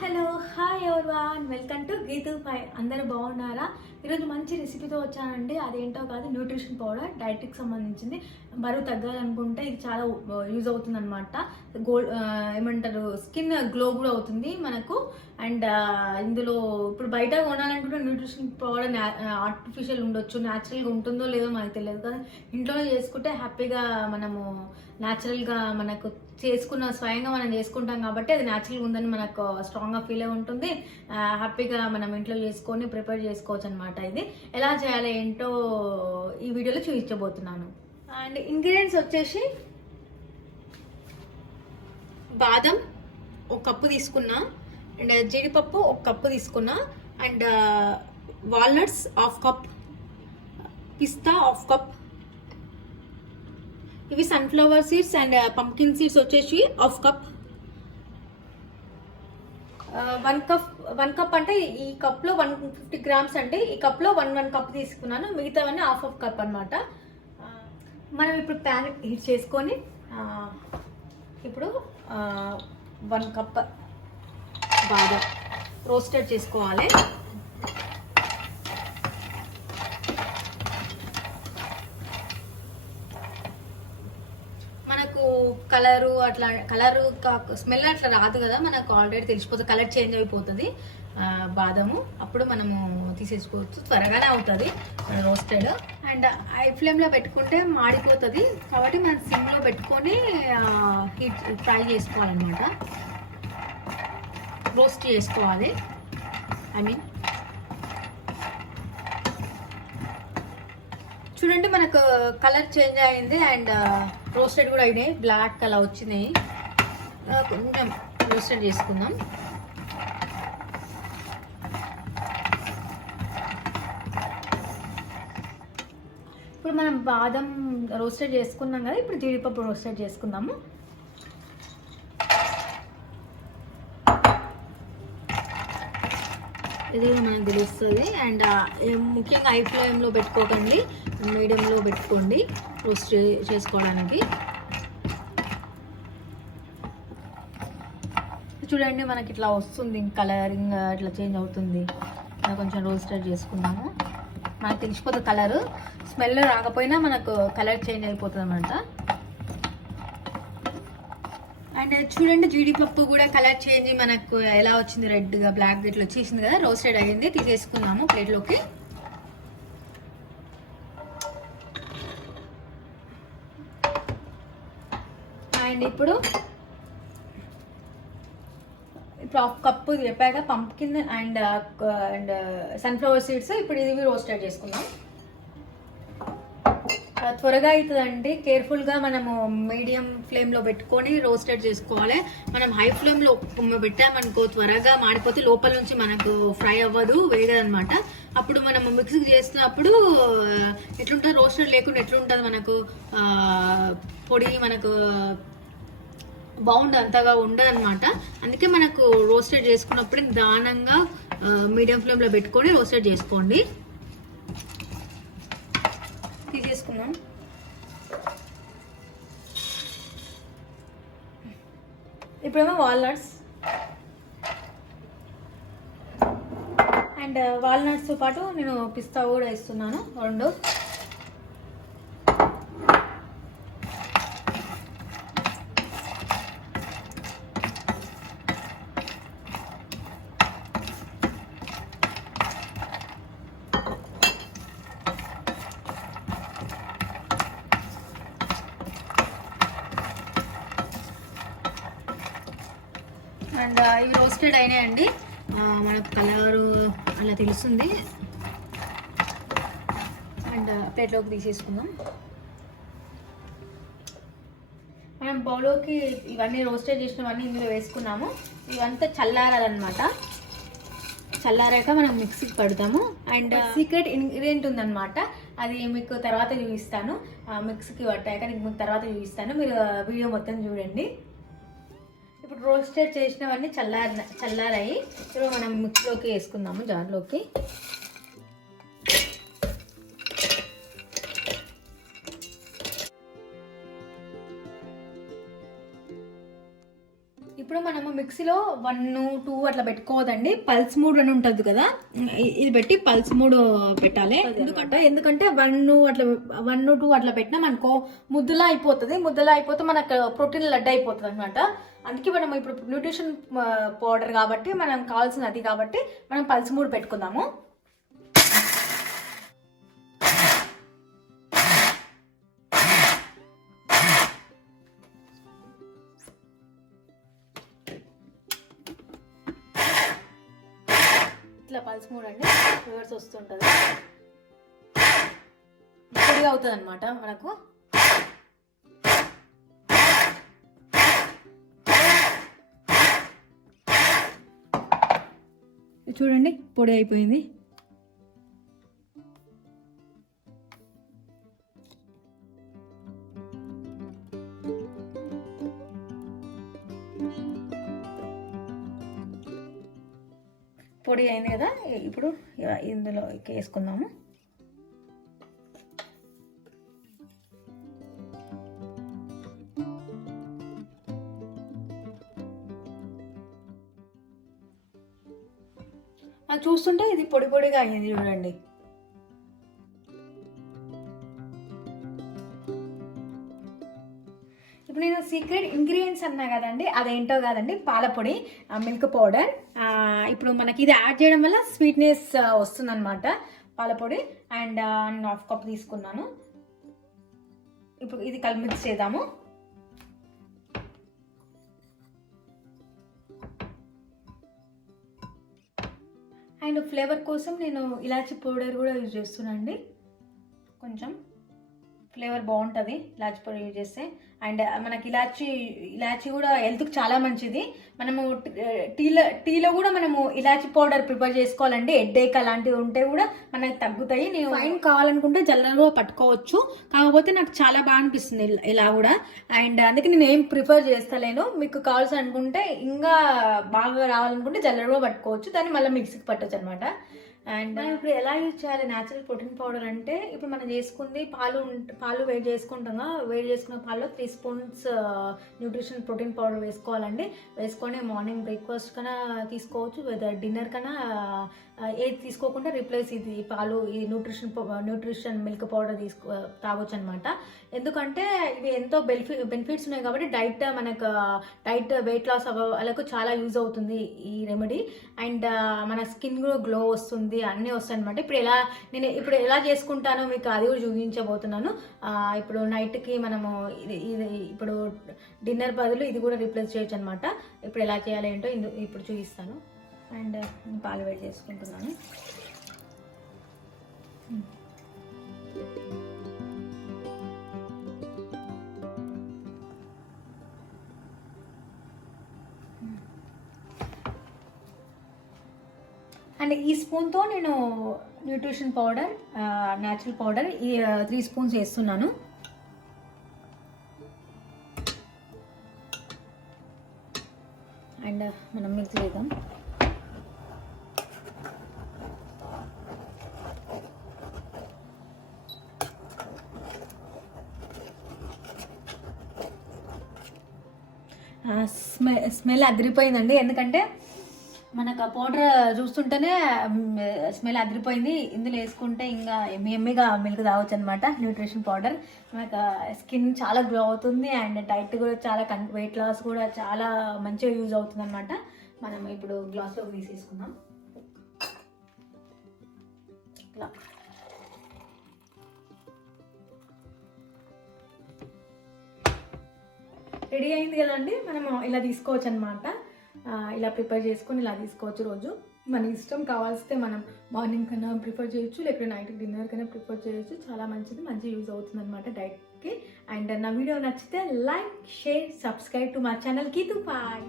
Hello hi everyone, welcome to Geethu ఫై. అందరూ బాగున్నారా? ఈరోజు మంచి రెసిపీతో వచ్చానండి. అదేంటో కాదు, న్యూట్రిషన్ పౌడర్, డైట్కి సంబంధించింది. బరువు తగ్గాలనుకుంటే ఇది చాలా యూజ్ అవుతుంది అనమాట. ఏమంటారు, స్కిన్ గ్లో కూడా అవుతుంది మనకు. అండ్ ఇందులో ఇప్పుడు బయట కొనాలనుకుంటే న్యూట్రిషన్ పౌడర్ ఆర్టిఫిషియల్ ఉండొచ్చు, న్యాచురల్గా ఉంటుందో లేదో మనకు తెలియదు కదా. ఇంట్లోనే చేసుకుంటే హ్యాపీగా మనము న్యాచురల్గా మనకు చేసుకున్న స్వయంగా మనం చేసుకుంటాం కాబట్టి అది న్యాచురల్గా ఉందని మనకు స్ట్రాంగ్గా ఫీల్ అయి ఉంటుంది. హ్యాపీగా మనం ఇంట్లో చేసుకొని ప్రిపేర్ చేసుకోవచ్చు అనమాట. ఇది ఎలా చేయాలి ఏంటో ఈ వీడియోలో చూపించబోతున్నాను. అండ్ ఇంగ్రీడియంట్స్ వచ్చేసి బాదం ఒక కప్పు తీసుకున్నా, అండ్ జీడిపప్పు ఒక కప్పు తీసుకున్నా, అండ్ వాల్నట్స్ హాఫ్ కప్, పిస్తా హాఫ్ కప్, ఇవి sunflower seeds and pumpkin seeds వచ్చేసి హాఫ్ కప్. వన్ కప్ అంటే ఈ కప్లో 150 గ్రామ్స్ అంటే ఈ కప్లో వన్ కప్ తీసుకున్నాను, మిగతావన్నీ హాఫ్ కప్ అనమాట. మనం ఇప్పుడు ప్యాన్ హీట్ చేసుకొని ఇప్పుడు 1 కప్ బాగా రోస్టెడ్ చేసుకోవాలి. కలరు అట్లా స్మెల్ అట్లా రాదు కదా, మనకు ఆల్రెడీ తెలిసిపోతుంది, కలర్ చేంజ్ అయిపోతుంది బాదము. అప్పుడు మనము తీసేసుకోవచ్చు, త్వరగానే అవుతుంది రోస్టెడ్. అండ్ హై ఫ్లేమ్లో పెట్టుకుంటే మాడిపోతుంది కాబట్టి మనం సిమ్లో పెట్టుకొని హీట్ ఫ్రై చేసుకోవాలన్నమాట, రోస్ట్ చేసుకోవాలి. చూడండి మనకు కలర్ చేంజ్ అయింది అండ్ రోస్టెడ్ కూడా అయినాయి, బ్లాక్ కలర్ వచ్చినాయి. కొంచెం రోస్టెడ్ చేసుకుందాం. ఇప్పుడు మనం బాదం రోస్టెడ్ చేసుకున్నాం కదా, ఇప్పుడు జీడిపప్పు రోస్టెడ్ చేసుకుందాము. ఇది మనకు తెలుస్తుంది. అండ్ ముఖ్యంగా హై ఫ్లేమ్లో పెట్టుకోకండి, మీడియంలో పెట్టుకోండి రోస్ట్ చేసుకోవడానికి. చూడండి మనకి ఇట్లా వస్తుంది, కలరింగ్ ఇట్లా చేంజ్ అవుతుంది. కొంచెం రోస్టెడ్ చేసుకున్నాము, మనకు తెలిసిపోతుంది కలరు. స్మెల్ రాకపోయినా మనకు కలర్ చేంజ్ అయిపోతుంది అన్నమాట. అండ్ చూడండి జీడిపప్పు కూడా కలర్ చేంజ్ మనకు ఎలా వచ్చింది, రెడ్గా బ్లాక్ ఇట్లా వచ్చేసింది కదా, రోస్టెడ్ అయ్యింది. తీసేసుకున్నాము ప్లేట్లోకి. అండ్ ఇప్పుడు హాఫ్ కప్పు చెప్పాక పంప్కిన్ అండ్ సన్ఫ్లవర్ సీడ్స్, ఇప్పుడు ఇవి రోస్టెడ్ చేసుకుందాం. త్వరగా అవుతుందండి, కేర్ఫుల్గా మనము మీడియం ఫ్లేమ్లో పెట్టుకొని రోస్టెడ్ చేసుకోవాలి. మనం హై ఫ్లేమ్లో పెట్టామనుకో త్వరగా మాడిపోతే లోపల నుంచి మనకు ఫ్రై అవ్వదు, వేగదనమాట. అప్పుడు మనం మిక్స్ చేస్తున్నప్పుడు ఎట్లుంటుంది, రోస్టెడ్ లేకుండా ఎట్లుంటుంది మనకు పొడి, మనకు బాగుండదు, అంతగా ఉండదు అనమాట. అందుకే మనకు రోస్టెడ్ చేసుకున్నప్పుడు నిదానంగా మీడియం ఫ్లేమ్లో పెట్టుకొని రోస్టెడ్ చేసుకోండి. తీసేసుకుందాం. ఇప్పుడేమో వాల్నట్స్, అండ్ వాల్నట్స్తో పాటు నేను పిస్తా కూడా వేస్తున్నాను 2. అండ్ ఇవి రోస్టెడ్ అయినాయండి, మనకు కలరు అలా తెలుస్తుంది. అండ్ ప్లేట్లోకి తీసేసుకుందాం. మనం బౌల్లోకి ఇవన్నీ రోస్టెడ్ చేసినవన్నీ ఇందులో వేసుకున్నాము. ఇవంతా చల్లారాలన్నమాట. చల్లారాక మనం మిక్సీకి పడతాము. అండ్ సీక్రెట్ ఇంగ్రీడియంట్ ఉందన్నమాట, అది మీకు తర్వాత చూపిస్తాను. మిక్సీకి పట్టాక మీకు తర్వాత చూపిస్తాను, మీరు వీడియో మొత్తం చూడండి. ఇప్పుడు రోస్టెడ్ చేసినవన్నీ చల్లారాయి. ఇప్పుడు మనం మిక్స్లోకి వేసుకుందాము, జార్లోకి. ఇప్పుడు మనము మిక్సీలో 1, 2 అట్లా పెట్టుకోవద్దండి. పల్స్ మోడ్ అని ఉంటుంది కదా, ఇది పెట్టి పల్స్ మోడ్ పెట్టాలి. ఎందుకంటే 1, 2 అట్లా పెట్టినాం అనుకో ముద్దలా అయిపోతుంది. ముద్దలా అయిపోతే మనకు ప్రోటీన్ లడ్డు అయిపోతుంది అనమాట. అందుకే మనం ఇప్పుడు న్యూట్రిషన్ పౌడర్ కాబట్టి మనం కావాల్సిన అది కాబట్టి మనం పల్స్ మోడ్ పెట్టుకుందాము. ఇట్లా పల్స్ మోడ్ అండి, రివర్స్ వస్తుంటుంది, పొడిగా అవుతుంది అనమాట మనకు. చూడండి పొడి అయిపోయింది. పొడి అయింది కదా, ఇప్పుడు ఇందులో వేసుకుందాము. నాకు చూస్తుంటే ఇది పొడి పొడిగా అయింది చూడండి. ఇప్పుడు నేను సీక్రెట్ ఇంగ్రీడియంట్స్ అన్నా కదండి, అదేంటో కాదండి, పాలపొడి, మిల్క్ పౌడర్. ఇప్పుడు మనకి ఇది యాడ్ చేయడం వల్ల స్వీట్నెస్ వస్తుందన్నమాట. పాలపొడి అండ్ 1/2 కప్ తీసుకున్నాను. ఇప్పుడు ఇది కలిపి మిక్స్ చేద్దాము. అండ్ ఫ్లేవర్ కోసం నేను ఇలాచీ పౌడర్ కూడా యూజ్ చేస్తున్నాను అండి. కొంచెం ఫ్లేవర్ బాగుంటుంది ఇలాచీ పౌడర్ యూజ్ చేస్తే. అండ్ మనకి ఇలాచీ కూడా హెల్త్కి చాలా మంచిది. మనము టీలో కూడా మనము ఇలాచీ పౌడర్ ప్రిపేర్ చేసుకోవాలండి. హెడ్ఏక్ అలాంటివి ఉంటే కూడా మనకి తగ్గుతాయి. నేను ఫైన్ కావాలనుకుంటే జల్లెడలో పట్టుకోవచ్చు, కాకపోతే నాకు చాలా బాగా అనిపిస్తుంది ఇలా కూడా. అండ్ అందుకే నేను ఏం ప్రిఫర్ చేస్తలేను. మీకు కావాల్సి అనుకుంటే ఇంకా బాగా రావాలనుకుంటే జల్లెడలో పట్టుకోవచ్చు, దాన్ని మళ్ళీ మిక్సీకి పట్టచ్చు అనమాట. అండ్ మనం ఇప్పుడు ఎలా యూజ్ చేయాలి న్యాచురల్ ప్రోటీన్ పౌడర్ అంటే, ఇప్పుడు మనం చేసుకుంది పాలు వేడి చేసుకుంటాం. వేడి చేసుకున్న పాలలో 3 స్పూన్స్ న్యూట్రిషన్ ప్రోటీన్ పౌడర్ వేసుకోవాలండి. వేసుకొని మార్నింగ్ బ్రేక్ఫాస్ట్ కన్నా తీసుకోవచ్చు, డిన్నర్ కన్నా ఏది తీసుకోకుండా రీప్లేస్ ఈ న్యూట్రిషన్ మిల్క్ పౌడర్ తాగొచ్చు అనమాట. ఎందుకంటే ఇవి ఎంతో బెనిఫిట్స్ ఉన్నాయి కాబట్టి డైట్ వెయిట్ లాస్ వాళ్ళకు చాలా యూజ్ అవుతుంది ఈ రెమెడీ. అండ్ మన స్కిన్ కూడా గ్లో వస్తుంది, అన్నీ వస్తాయి అనమాట. నేను ఇప్పుడు ఎలా చేసుకుంటానో మీకు అది కూడా చూపించబోతున్నాను. ఇప్పుడు నైట్కి మనము ఇప్పుడు డిన్నర్ బదులు ఇది కూడా రీప్లేస్ చేయొచ్చు అనమాట. ఇప్పుడు ఎలా చేయాలి ఏంటో ఇప్పుడు చూపిస్తాను. అండ్ పాలు వేడి చేసుకుంటున్నాను. అండ్ ఈ స్పూన్తో నేను nutrition powder, natural powder 3 spoons వేస్తున్నాను. అండ్ మనం మిక్స్ చేద్దాం. స్మెల్ అదిరిపోయిందండి. ఎందుకంటే మనకు ఆ పౌడర్ చూస్తుంటేనే స్మెల్ అదిరిపోయింది. ఇందులో వేసుకుంటే ఇంకా ఎమ్మిగా మిల్క్ తాగొచ్చు అనమాట. న్యూట్రిషన్ పౌడర్ మనకు స్కిన్ చాలా గ్లో అవుతుంది. అండ్ డైట్ కూడా చాలా వెయిట్ లాస్ కూడా చాలా మంచిగా యూజ్ అవుతుంది అనమాట. మనం ఇప్పుడు గ్లాస్లోకి తీసేసుకుందాం. ఇలా రెడీ అయింది కదండి. మనం ఇలా తీసుకోవచ్చు అనమాట. ఇలా ప్రిపేర్ చేసుకొని ఇలా తీసుకోవచ్చు రోజు. మన ఇష్టం, కావాల్సితే మనం మార్నింగ్ కన్నా ప్రిఫర్ చేయొచ్చు, లేకపోతే నైట్ డిన్నర్ కన్నా ప్రిఫర్ చేయొచ్చు. చాలా మంచి యూజ్ అవుతుంది అనమాట డైట్కి. అండ్ నా వీడియో నచ్చితే like, share, subscribe to my channel Geethu pi.